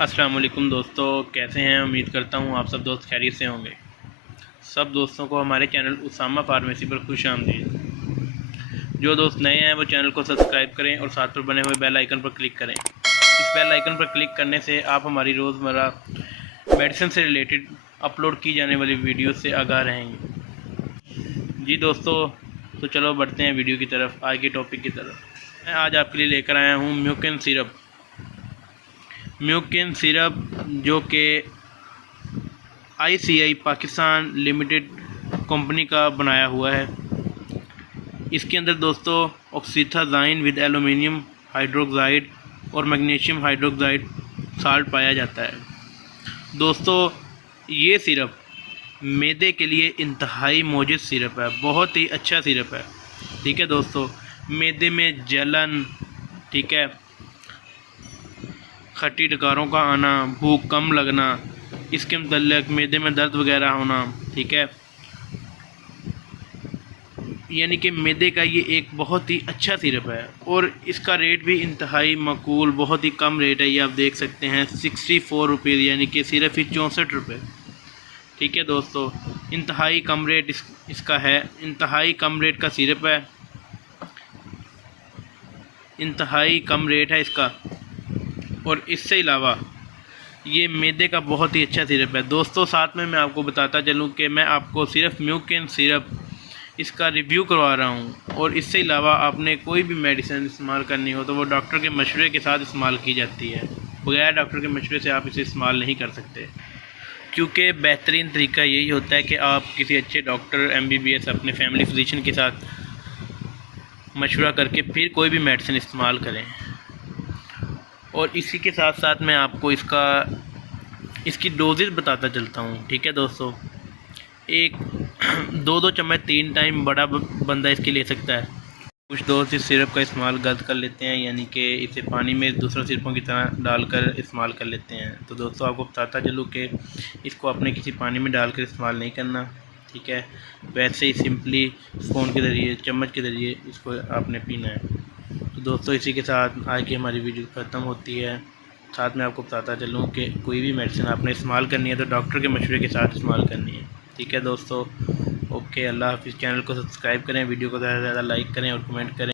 अस्सलाम वालेकुम दोस्तों, कैसे हैं। उम्मीद करता हूँ आप सब दोस्त खैरियत से होंगे। सब दोस्तों को हमारे चैनल उसामा फार्मेसी पर खुश आमदीद। जो दोस्त नए हैं वो चैनल को सब्सक्राइब करें और साथ पर बने हुए बेल आइकन पर क्लिक करें। इस बेल आइकन पर क्लिक करने से आप हमारी रोज़मर्रा मेडिसिन से रिलेटेड अपलोड की जाने वाली वीडियो से आगाह रहेंगे। जी दोस्तों, तो चलो बढ़ते हैं वीडियो की तरफ, आज के टॉपिक की तरफ। मैं आज आपके लिए लेकर आया हूँ म्यूकिन सिरप। म्यूकिन सिरप जो कि ICI पाकिस्तान लिमिटेड कंपनी का बनाया हुआ है। इसके अंदर दोस्तों ऑक्सीथाजाइन विद एलुमिनियम हाइड्रोक्साइड और मैग्नीशियम हाइड्रोक्साइड साल्ट पाया जाता है। दोस्तों ये सिरप मैदे के लिए इंतहाई मोजिज़ सिरप है, बहुत ही अच्छा सिरप है। ठीक है दोस्तों, मैदे में जलन, ठीक है, खट्टी डकारों का आना, भूख कम लगना, इसके मतलब मैदे में दर्द वगैरह होना, ठीक है, यानी कि मैदे का ये एक बहुत ही अच्छा सिरप है। और इसका रेट भी इंतहाई माकूल, बहुत ही कम रेट है। ये आप देख सकते हैं 64 रुपये, यानी कि सिर्फ ही 64 रुपये। ठीक है दोस्तों, इंतहाई कम रेट इसका है, इंतहाई कम रेट का सिरप है, इंतहाई कम रेट है इसका। और इससे अलावा ये मैदे का बहुत ही अच्छा सिरप है। दोस्तों साथ में मैं आपको बताता चलूँ कि मैं आपको सिर्फ म्यूकिन सिरप इसका रिव्यू करवा रहा हूँ। और इससे अलावा आपने कोई भी मेडिसिन इस्तेमाल करनी हो तो वो डॉक्टर के मशवरे के साथ इस्तेमाल की जाती है। बगैर डॉक्टर के मशवरे से आप इसे इस्तेमाल नहीं कर सकते, क्योंकि बेहतरीन तरीका यही होता है कि आप किसी अच्छे डॉक्टर MBBS अपने फैमिली फिजिशियन के साथ मशवरा करके फिर कोई भी मेडिसिन इस्तेमाल करें। और इसी के साथ साथ मैं आपको इसकी डोजेज बताता चलता हूँ। ठीक है दोस्तों, एक 2 चम्मच 3 टाइम बड़ा बंदा इसके ले सकता है। कुछ दोस्त इस सिरप का इस्तेमाल गलत कर लेते हैं, यानी कि इसे पानी में दूसरों सिरपों की तरह डालकर इस्तेमाल कर लेते हैं। तो दोस्तों आपको बताता चलूँ कि इसको अपने किसी पानी में डालकर इस्तेमाल नहीं करना, ठीक है, वैसे ही सिंपली स्पून के ज़रिए, चम्मच के ज़रिए इसको आपने पीना है। तो दोस्तों इसी के साथ आज की हमारी वीडियो ख़त्म होती है। साथ में आपको बताता चलूँ कि कोई भी मेडिसिन आपने इस्तेमाल करनी है तो डॉक्टर के मशवरे के साथ इस्तेमाल करनी है। ठीक है दोस्तों, ओके, अल्लाह हाफिज़। चैनल को सब्सक्राइब करें, वीडियो को ज़्यादा से ज़्यादा लाइक करें और कमेंट करें।